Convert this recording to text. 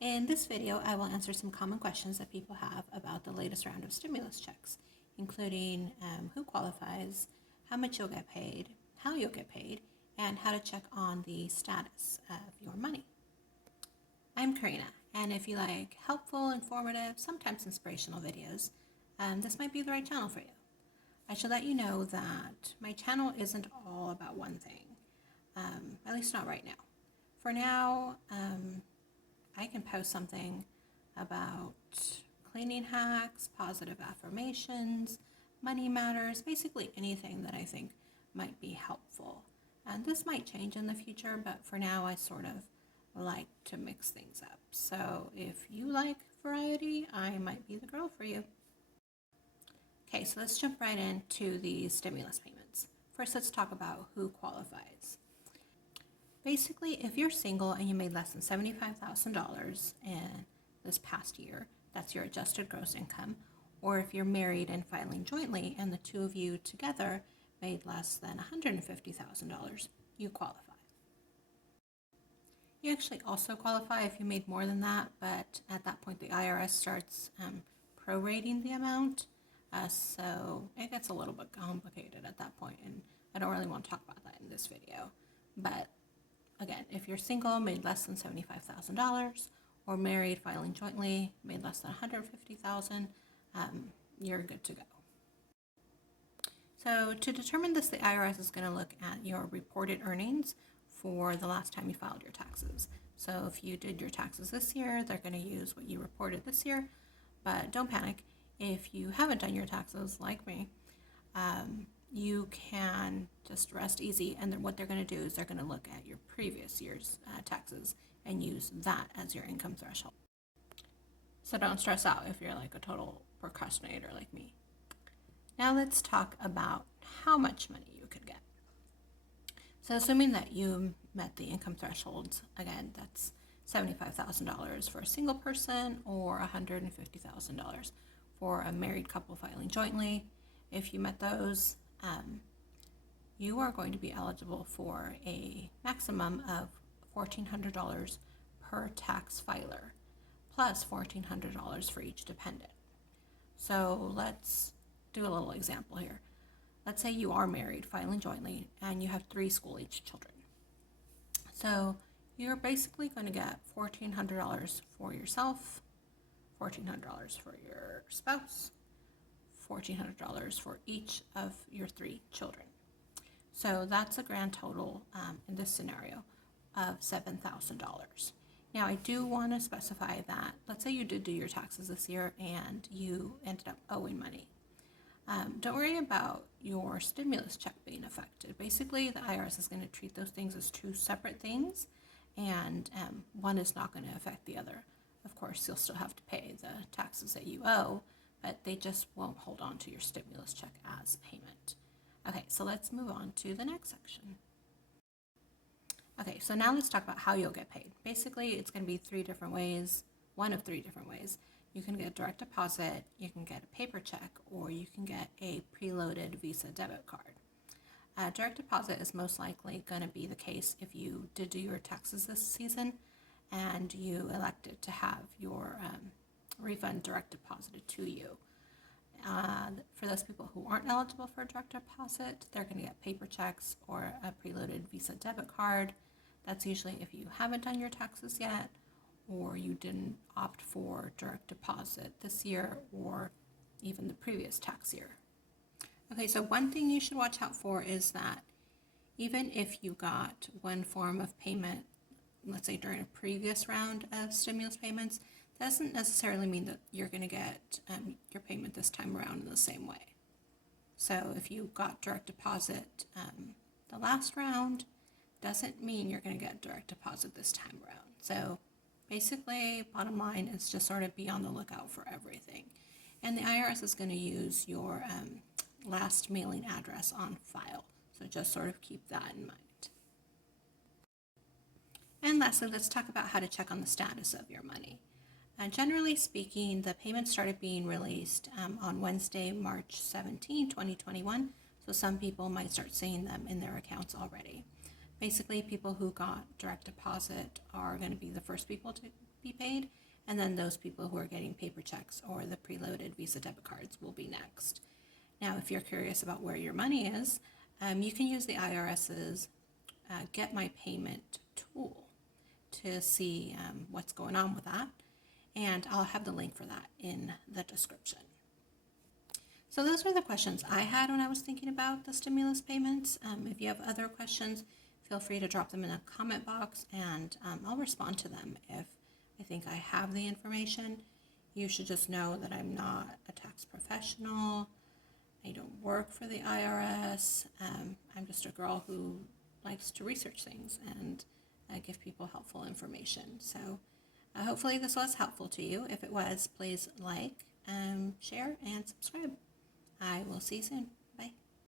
In this video, I will answer some common questions that people have about the latest round of stimulus checks, including who qualifies, how much you'll get paid, how you'll get paid, and how to check on the status of your money. I'm Karina, and if you like helpful, informative, sometimes inspirational videos, this might be the right channel for you. I should let you know that my channel isn't all about one thing, at least not right now. For now, I can post something about cleaning hacks, positive affirmations, money matters, basically anything that I think might be helpful. And this might change in the future, but for now I sort of like to mix things up. So if you like variety, I might be the girl for you. Okay, so let's jump right into the stimulus payments. First, let's talk about who qualifies. Basically, if you're single and you made less than $75,000 in this past year, that's your adjusted gross income, or if you're married and filing jointly and the two of you together made less than $150,000, you qualify. You actually also qualify if you made more than that, but at that point the IRS starts prorating the amount, so it gets a little bit complicated at that point, and I don't really want to talk about that in this video. But again, if you're single, made less than $75,000, or married, filing jointly, made less than $150,000, you're good to go. So to determine this, the IRS is going to look at your reported earnings for the last time you filed your taxes. So if you did your taxes this year, they're going to use what you reported this year, but don't panic. If you haven't done your taxes like me, you can just rest easy, and then what they're going to do is they're going to look at your previous year's taxes and use that as your income threshold. So don't stress out if you're like a total procrastinator like me. Now let's talk about how much money you could get. So assuming that you met the income thresholds, again, that's $75,000 for a single person or $150,000 for a married couple filing jointly. If you met those, you are going to be eligible for a maximum of $1,400 per tax filer, plus $1,400 for each dependent. So let's do a little example here. Let's say you are married, filing jointly, and you have 3 school-aged children. So you're basically going to get $1,400 for yourself, $1,400 for your spouse, $1,400 for each of your 3 children. So that's a grand total in this scenario of $7,000. Now I do want to specify that, let's say you did do your taxes this year and you ended up owing money. Don't worry about your stimulus check being affected. Basically, the IRS is going to treat those things as 2 separate things, and one is not going to affect the other. Of course, you'll still have to pay the taxes that you owe, but they just won't hold on to your stimulus check as payment. Okay, so let's move on to the next section. Okay, so now let's talk about how you'll get paid. Basically, it's going to be 3 different ways, one of 3 different ways. You can get direct deposit, you can get a paper check, or you can get a preloaded Visa debit card. Direct deposit is most likely going to be the case if you did do your taxes this season and you elected to have your refund direct deposited to you. For those people who aren't eligible for a direct deposit, they're going to get paper checks or a preloaded Visa debit card. That's usually if you haven't done your taxes yet, or you didn't opt for direct deposit this year or even the previous tax year. Okay, so one thing you should watch out for is that even if you got one form of payment, let's say during a previous round of stimulus payments, that doesn't necessarily mean that you're going to get your payment this time around in the same way. So if you got direct deposit the last round, doesn't mean you're going to get direct deposit this time around. So basically, bottom line is just sort of be on the lookout for everything. And the IRS is going to use your last mailing address on file. So just sort of keep that in mind. And lastly, let's talk about how to check on the status of your money. Generally speaking, the payments started being released on Wednesday, March 17, 2021. So some people might start seeing them in their accounts already. Basically, people who got direct deposit are going to be the first people to be paid, and then those people who are getting paper checks or the preloaded Visa debit cards will be next. Now, if you're curious about where your money is, you can use the IRS's Get My Payment tool to see what's going on with that. And I'll have the link for that in the description. So those were the questions I had when I was thinking about the stimulus payments. If you have other questions, feel free to drop them in the comment box, and I'll respond to them if I think I have the information. You should just know that I'm not a tax professional. I don't work for the IRS. I'm just a girl who likes to research things and give people helpful information. So hopefully this was helpful to you. If it was, please like, share, and subscribe. I will see you soon.